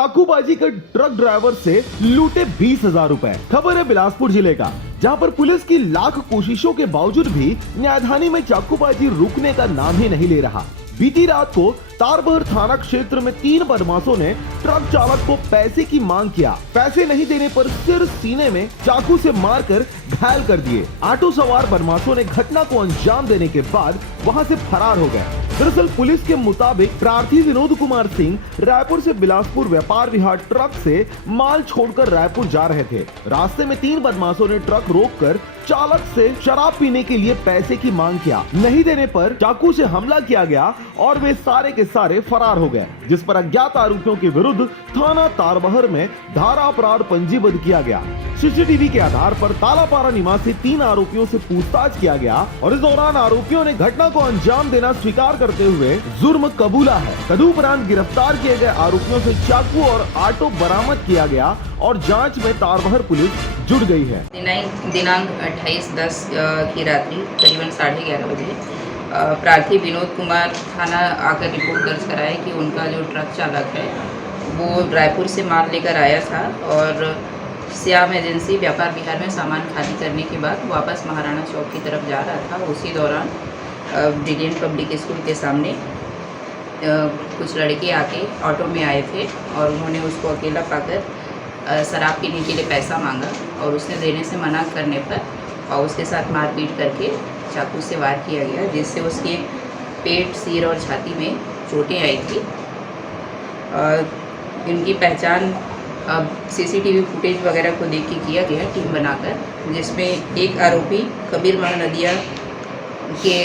चाकूबाजी कर truck driver से लूटे 20,000 रुपए। खबर है बिलासपुर जिले का, जहां पर पुलिस की लाख कोशिशों के बावजूद भी न्यायधानी में चाकूबाजी रुकने का नाम ही नहीं ले रहा। बीती रात को तारबहर थाना क्षेत्र में 3 बदमाशों ने ट्रक चालक को पैसे की मांग किया। पैसे नहीं देने पर सिर सीने में चाकू से मारकर घायल कर दिए। ऑटो सवार बदमाशों ने घटना को अंजाम देने के बाद वहां से फरार हो गए। दरअसल पुलिस के मुताबिक प्रार्थी विनोद कुमार सिंह रायपुर से बिलासपुर व्यापार विहार ट्रक से माल छोड़कर रायपुर जा रहे थे। रास्ते में 3 बदमाशों ने ट्रक रोककर चालक से शराब पीने के लिए पैसे की मांग किया। नहीं देने पर चाकू से हमला किया गया और वे सारे के सारे फरार हो गए, जिस पर अज्ञात आरोपियों के विरुद्ध थाना तारबहर में धारा अपराध पंजीबद्ध किया गया। सीसीटीवी के आधार पर तालापारा निवासी 3 आरोपियों से पूछताछ किया गया और इस दौरान आरोपियों ने घटना को अंजाम देना स्वीकार करते हुए जुर्म कबूला है। तदुपरांत गिरफ्तार किए गए आरोपियों से चाकू और ऑटो बरामद किया गया और जांच में तारबहर पुलिस जुट गई है। दिनांक 28/10 की रात्रि करीबन 11:30 बजे प्रार्थी विनोद कुमार थाना आकर रिपोर्ट दर्ज कराए कि उनका जो ट्रक चालक है वो रायपुर से माल लेकर आया था और श्याम एजेंसी व्यापार विहार में सामान खाली करने के बाद वापस महाराणा चौक की तरफ जा रहा था। उसी दौरान ब्रिलियंट पब्लिक स्कूल के सामने कुछ लड़के आके ऑटो में आए थे और उन्होंने उसको अकेला पाकर शराब पीने के लिए पैसा मांगा और उसने देने से मना करने पर और उसके साथ मारपीट करके चाकू से वार किया गया, जिससे उसके पेट, सिर और छाती में चोटें आई थी। इनकी पहचान अब सीसीटीवी फुटेज वगैरह को देख के किया गया टीम बनाकर, जिसमें एक आरोपी कबीर नदिया के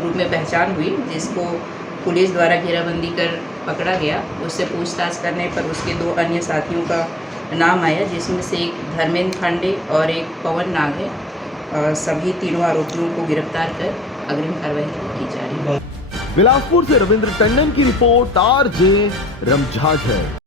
रूप में पहचान हुई, जिसको पुलिस द्वारा घेराबंदी कर पकड़ा गया। उससे पूछताछ करने पर उसके 2 अन्य साथियों का नाम आया, जिसमें से एक धर्मेंद्र खांडे और एक पवन नाग है। सभी तीनों आरोपियों को गिरफ्तार कर अग्रिम कार्रवाई की जा रही है। बिलासपुर से रविंद्र टंडन की रिपोर्ट, RJ रमझाझर।